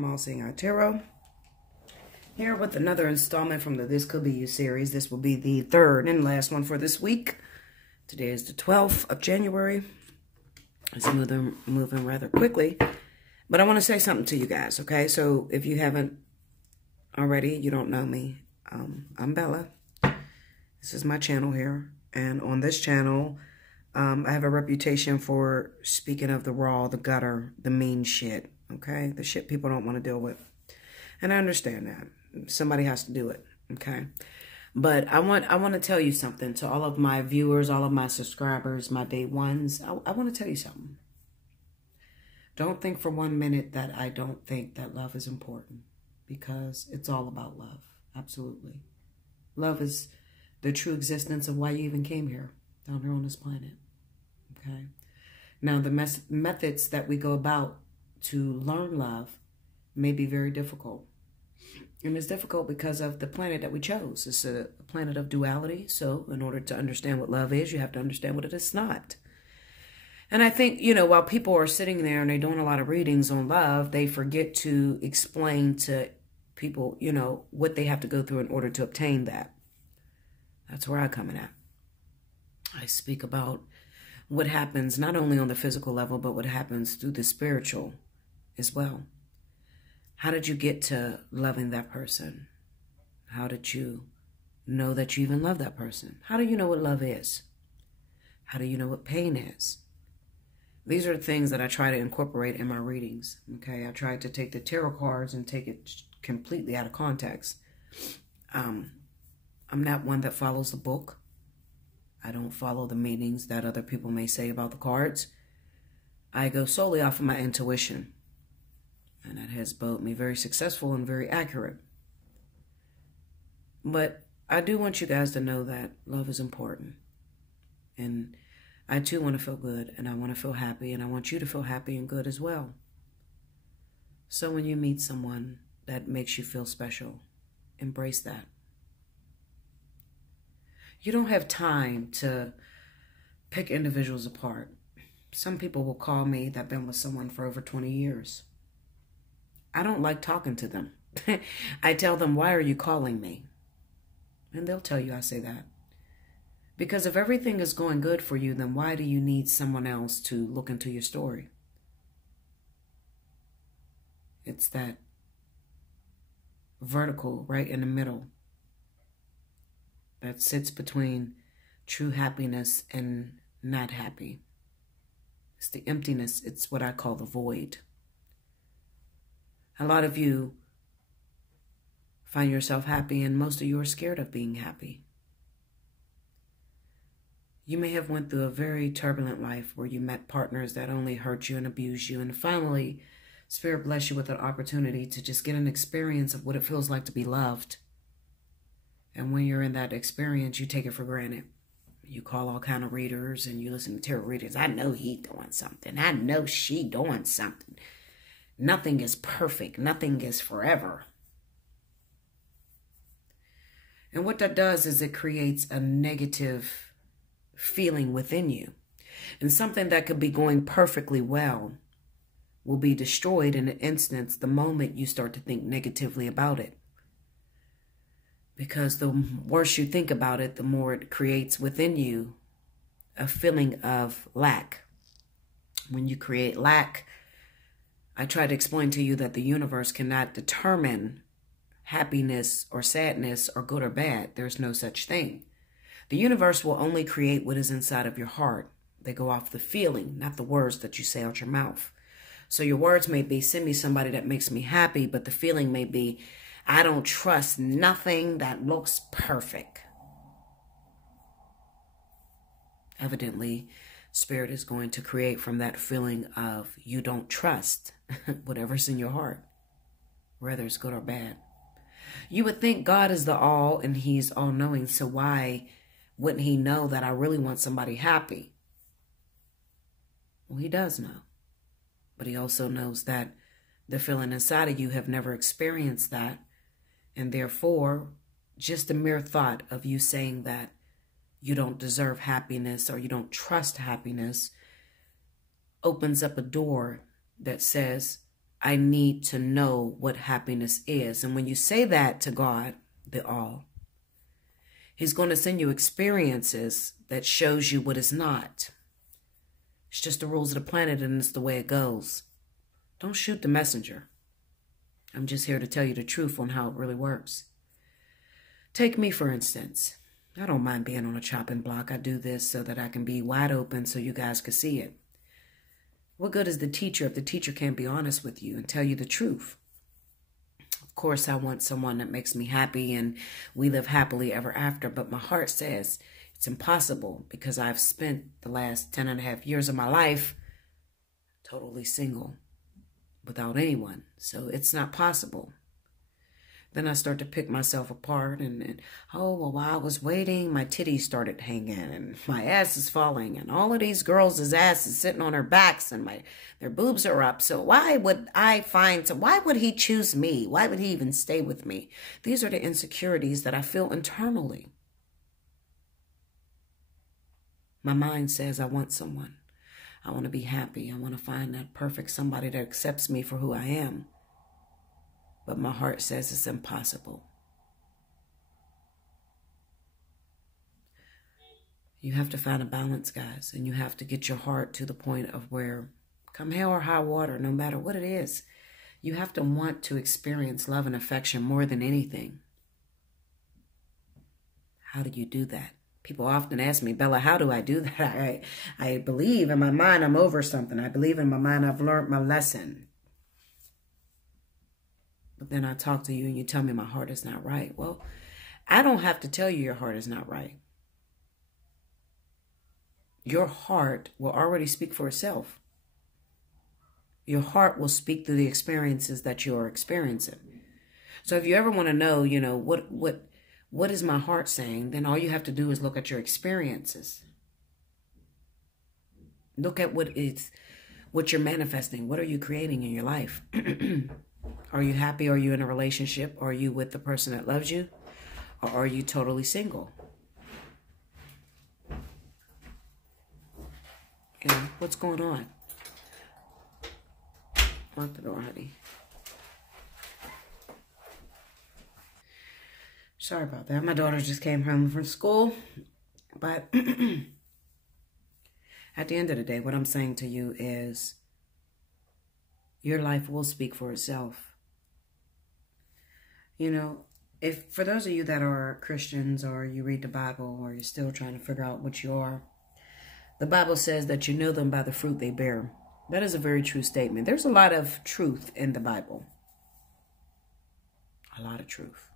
from Allseeingeyetarot. Here with another installment from the This Could Be You series. This will be the third and last one for this week. Today is the 12th of January. It's moving rather quickly. But I want to say something to you guys, okay? So if you haven't already, you don't know me. I'm Bella. This is my channel here. And on this channel, I have a reputation for speaking of the raw, the gutter, the mean shit, okay? The shit people don't want to deal with. And I understand that. Somebody has to do it, okay? But I want to tell you something to all of my viewers, all of my subscribers, my day ones. I want to tell you something. Don't think for 1 minute that I don't think that love is important, because it's all about love. Absolutely. Love is the true existence of why you even came here, down here on this planet. Okay. Now, the methods that we go about to learn love may be very difficult. And it's difficult because of the planet that we chose. It's a planet of duality. So in order to understand what love is, you have to understand what it is not. And I think, you know, while people are sitting there and they're doing a lot of readings on love, they forget to explain to people, you know, what they have to go through in order to obtain that. That's where I come in at. I speak about what happens not only on the physical level, but what happens through the spiritual as well. How did you get to loving that person? How did you know that you even love that person? How do you know what love is? How do you know what pain is? These are the things that I try to incorporate in my readings. Okay, I try to take the tarot cards and take it completely out of context. I'm not one that follows the book. I don't follow the meanings that other people may say about the cards. I go solely off of my intuition. And that has both me very successful and very accurate. But I do want you guys to know that love is important. And I too want to feel good, and I want to feel happy, and I want you to feel happy and good as well. So when you meet someone that makes you feel special, embrace that. You don't have time to pick individuals apart. Some people will call me that have been with someone for over 20 years. I don't like talking to them. I tell them, why are you calling me? And they'll tell you I say that. Because if everything is going good for you, then why do you need someone else to look into your story? It's that vertical right in the middle that sits between true happiness and not happy. It's the emptiness. It's what I call the void. A lot of you find yourself happy, and most of you are scared of being happy. You may have went through a very turbulent life where you met partners that only hurt you and abused you, and finally, Spirit bless you with an opportunity to just get an experience of what it feels like to be loved. And when you're in that experience, you take it for granted. You call all kind of readers and you listen to tarot readers. I know he doing something. I know she doing something. Nothing is perfect. Nothing is forever. And what that does is it creates a negative feeling within you. And something that could be going perfectly well will be destroyed in an instant the moment you start to think negatively about it. Because the worse you think about it, the more it creates within you a feeling of lack. When you create lack, I try to explain to you that the universe cannot determine happiness or sadness or good or bad. There's no such thing. The universe will only create what is inside of your heart. They go off the feeling, not the words that you say out your mouth. So your words may be, send me somebody that makes me happy, but the feeling may be, I don't trust nothing that looks perfect. Evidently, Spirit is going to create from that feeling of you don't trust whatever's in your heart, whether it's good or bad. You would think God is the all and he's all knowing. So why wouldn't he know that I really want somebody happy? Well, he does know. But he also knows that the feeling inside of you have never experienced that. And therefore, just the mere thought of you saying that you don't deserve happiness or you don't trust happiness opens up a door that says, I need to know what happiness is. And when you say that to God, the all, he's going to send you experiences that shows you what is not. It's just the rules of the planet, and it's the way it goes. Don't shoot the messenger. I'm just here to tell you the truth on how it really works. Take me, for instance. I don't mind being on a chopping block. I do this so that I can be wide open so you guys can see it. What good is the teacher if the teacher can't be honest with you and tell you the truth? Of course, I want someone that makes me happy and we live happily ever after, but my heart says it's impossible because I've spent the last 10.5 years of my life totally single without anyone. So it's not possible. Then I start to pick myself apart and oh, well, while I was waiting, my titties started hanging and my ass is falling and all of these girls' ass is sitting on their backs and their boobs are up. So why would why would he choose me? Why would he even stay with me? These are the insecurities that I feel internally. My mind says I want someone. I want to be happy. I want to find that perfect somebody that accepts me for who I am. But my heart says it's impossible. You have to find a balance, guys, and you have to get your heart to the point of where, come hell or high water, no matter what it is, you have to want to experience love and affection more than anything. How do you do that? People often ask me, Bella, how do I do that? I believe in my mind I'm over something. I believe in my mind I've learned my lesson. But then I talk to you and you tell me my heart is not right. Well, I don't have to tell you your heart is not right. Your heart will already speak for itself. Your heart will speak through the experiences that you're experiencing. So if you ever want to know, what is my heart saying, then all you have to do is look at your experiences. Look at what you're manifesting. What are you creating in your life? Are you happy? Are you in a relationship? Are you with the person that loves you? Or are you totally single? What's going on? Lock the door, honey. Sorry about that. My daughter just came home from school. But at the end of the day, what I'm saying to you is your life will speak for itself. If for those of you that are Christians or you read the Bible or you're still trying to figure out what you are, the Bible says that you know them by the fruit they bear. That is a very true statement. There's a lot of truth in the Bible. A lot of truth.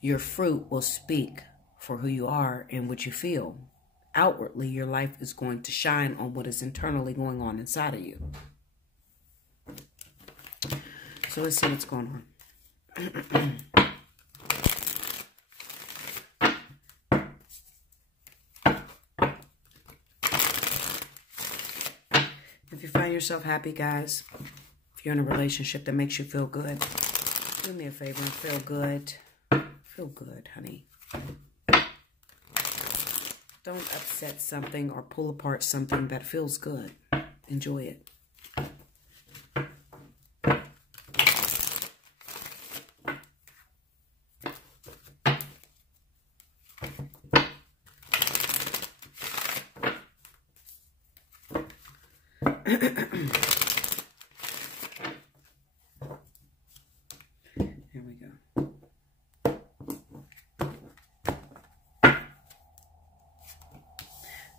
Your fruit will speak for who you are and what you feel. Outwardly, your life is going to shine on what is internally going on inside of you. So let's see what's going on. If you find yourself happy, guys, if you're in a relationship that makes you feel good, do me a favor and feel good. Feel good, honey. Don't upset something or pull apart something that feels good. Enjoy it. Here we go.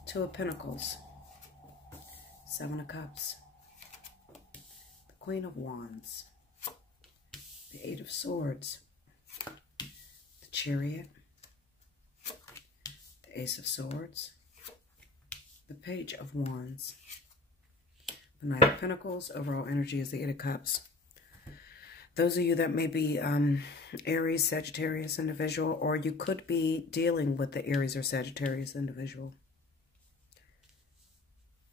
Two of Pentacles, Seven of Cups, the Queen of Wands, the Eight of Swords, the Chariot, the Ace of Swords, the Page of Wands, the Knight of Pentacles. Overall energy is the Eight of Cups. Those of you that may be Aries, Sagittarius individual, or you could be dealing with the Aries or Sagittarius individual.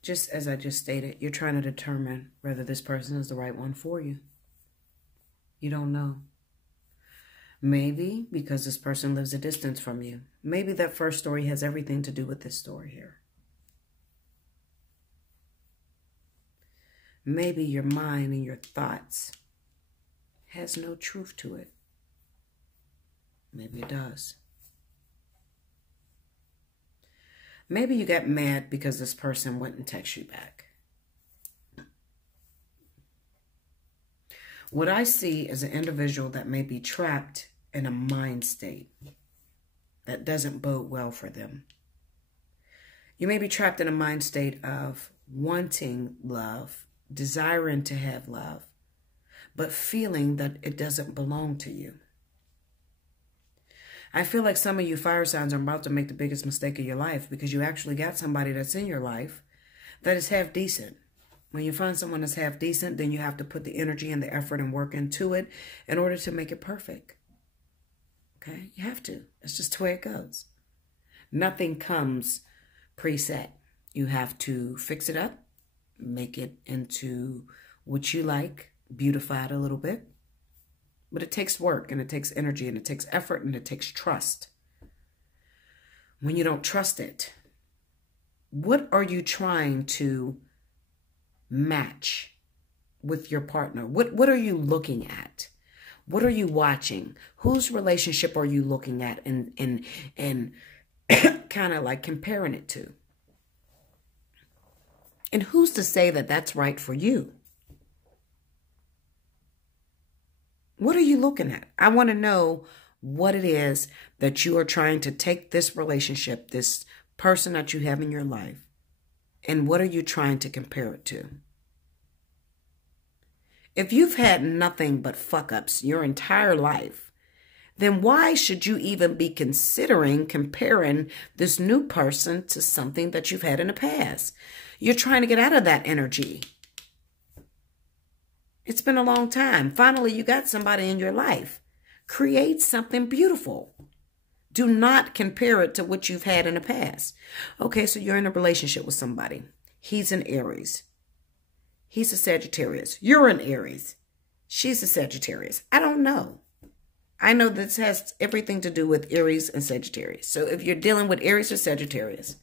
Just as I just stated, you're trying to determine whether this person is the right one for you. You don't know. Maybe because this person lives a distance from you. Maybe that first story has everything to do with this story here. maybe your mind and your thoughts has no truth to it. Maybe it does. Maybe you got mad because this person wouldn't text you back. What I see is an individual that may be trapped in a mind state that doesn't bode well for them. You may be trapped in a mind state of wanting love, desiring to have love, but feeling that it doesn't belong to you. I feel like some of you fire signs are about to make the biggest mistake of your life because you actually got somebody that's in your life that is half decent. When you find someone that's half decent, then you have to put the energy and the effort and work into it in order to make it perfect. Okay? You have to. That's just the way it goes. Nothing comes preset. You have to fix it up, make it into what you like, beautify it a little bit. But it takes work, and it takes energy, and it takes effort, and it takes trust. When you don't trust it, what are you trying to match with your partner? What are you looking at? What are you watching? Whose relationship are you looking at and kind of like comparing it to? And who's to say that that's right for you? What are you looking at? I want to know what it is that you are trying to take this relationship, this person that you have in your life, and what are you trying to compare it to? If you've had nothing but fuck-ups your entire life, then why should you even be considering comparing this new person to something that you've had in the past? You're trying to get out of that energy. It's been a long time. Finally, you got somebody in your life. Create something beautiful. Do not compare it to what you've had in the past. Okay, so you're in a relationship with somebody. He's an Aries. He's a Sagittarius. You're an Aries. She's a Sagittarius. I don't know. I know this has everything to do with Aries and Sagittarius. So if you're dealing with Aries or Sagittarius,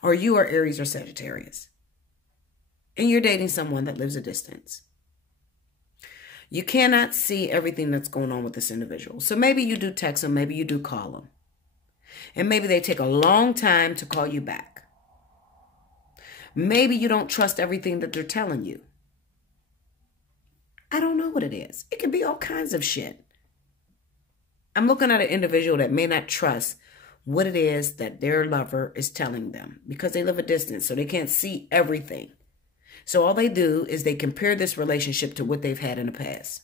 or you are Aries or Sagittarius, and you're dating someone that lives a distance, you cannot see everything that's going on with this individual. So maybe you do text them, maybe you do call them. And maybe they take a long time to call you back. Maybe you don't trust everything that they're telling you. I don't know what it is. It could be all kinds of shit. I'm looking at an individual that may not trust what it is that their lover is telling them because they live a distance, so they can't see everything. So all they do is they compare this relationship to what they've had in the past.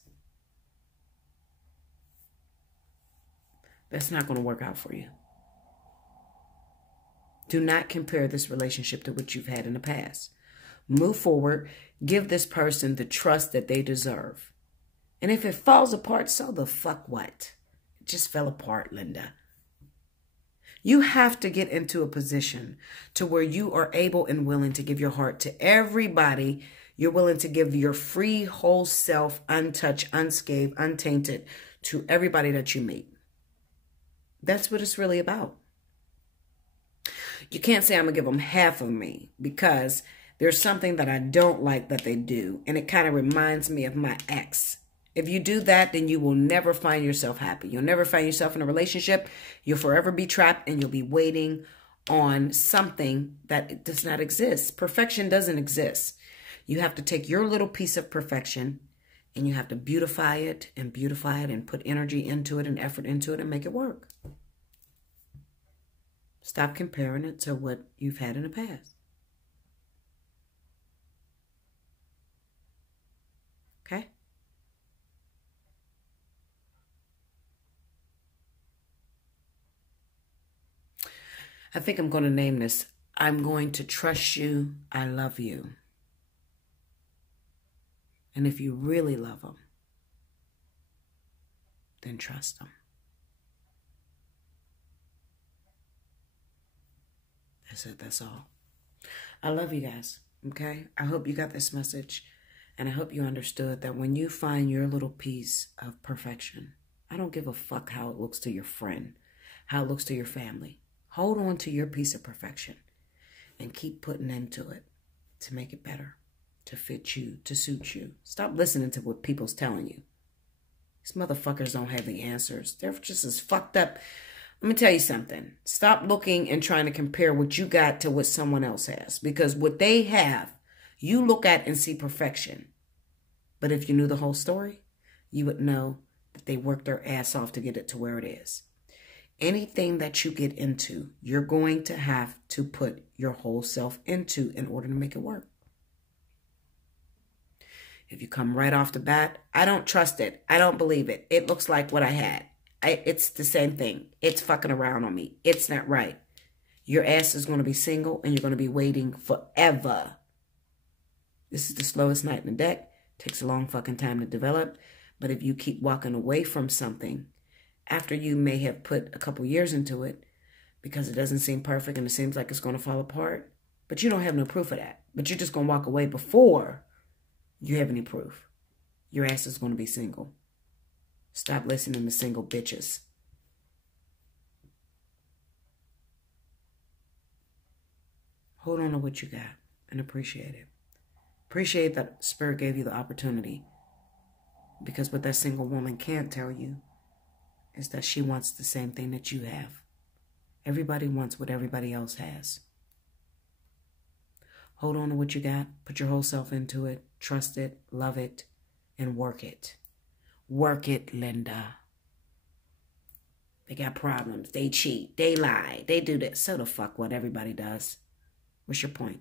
That's not going to work out for you. Do not compare this relationship to what you've had in the past. Move forward. Give this person the trust that they deserve. And if it falls apart, so the fuck what? It just fell apart, Linda. You have to get into a position to where you are able and willing to give your heart to everybody. You're willing to give your free, whole self, untouched, unscathed, untainted to everybody that you meet. That's what it's really about. You can't say I'm going to give them half of me because there's something that I don't like that they do. And it kind of reminds me of my ex. If you do that, then you will never find yourself happy. You'll never find yourself in a relationship. You'll forever be trapped and you'll be waiting on something that does not exist. Perfection doesn't exist. You have to take your little piece of perfection and you have to beautify it and put energy into it and effort into it and make it work. Stop comparing it to what you've had in the past. Okay? I think I'm going to name this, I'm going to trust you, I love you. And if you really love them, then trust them. That's it, that's all. I love you guys, okay? I hope you got this message, and I hope you understood that when you find your little piece of perfection, I don't give a fuck how it looks to your friend, how it looks to your family. Hold on to your piece of perfection and keep putting into it to make it better. to fit you, to suit you. Stop listening to what people's telling you. These motherfuckers don't have the answers. They're just as fucked up. Let me tell you something. Stop looking and trying to compare what you got to what someone else has. Because what they have, you look at and see perfection. But if you knew the whole story, you would know that they worked their ass off to get it to where it is. Anything that you get into, you're going to have to put your whole self into in order to make it work. If you come right off the bat, I don't trust it. I don't believe it. It looks like what I had. It's the same thing. It's fucking around on me. It's not right. Your ass is going to be single and you're going to be waiting forever. This is the slowest night in the deck. Takes a long fucking time to develop. But if you keep walking away from something after you may have put a couple years into it because it doesn't seem perfect and it seems like it's going to fall apart, but you don't have no proof of that. But you're just going to walk away before you have any proof. Your ass is going to be single. Stop listening to single bitches. Hold on to what you got and appreciate it. Appreciate that Spirit gave you the opportunity. Because what that single woman can't tell you is that she wants the same thing that you have. Everybody wants what everybody else has. Hold on to what you got. Put your whole self into it. Trust it. Love it. And work it. Work it, Linda. They got problems. They cheat. They lie. They do this. So the fuck what everybody does. What's your point?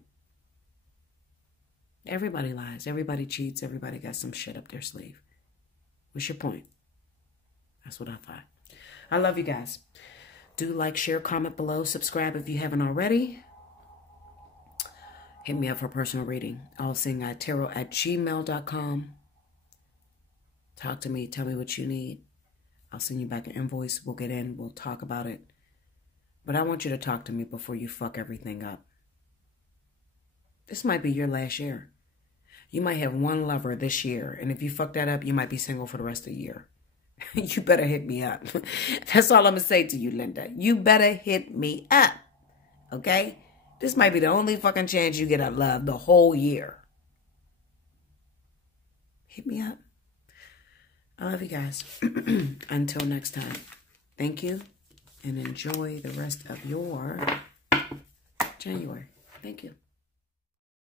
Everybody lies. Everybody cheats. Everybody got some shit up their sleeve. What's your point? That's what I thought. I love you guys. Do like, share, comment below. Subscribe if you haven't already. Hit me up for a personal reading. Allseeingeyetarot@gmail.com. Talk to me. Tell me what you need. I'll send you back an invoice. We'll get in. We'll talk about it. But I want you to talk to me before you fuck everything up. This might be your last year. You might have one lover this year. And if you fuck that up, you might be single for the rest of the year. You better hit me up. That's all I'm going to say to you, Linda. You better hit me up. Okay? This might be the only fucking chance you get at love the whole year. Hit me up. I love you guys. Until next time. Thank you. And enjoy the rest of your January. Thank you.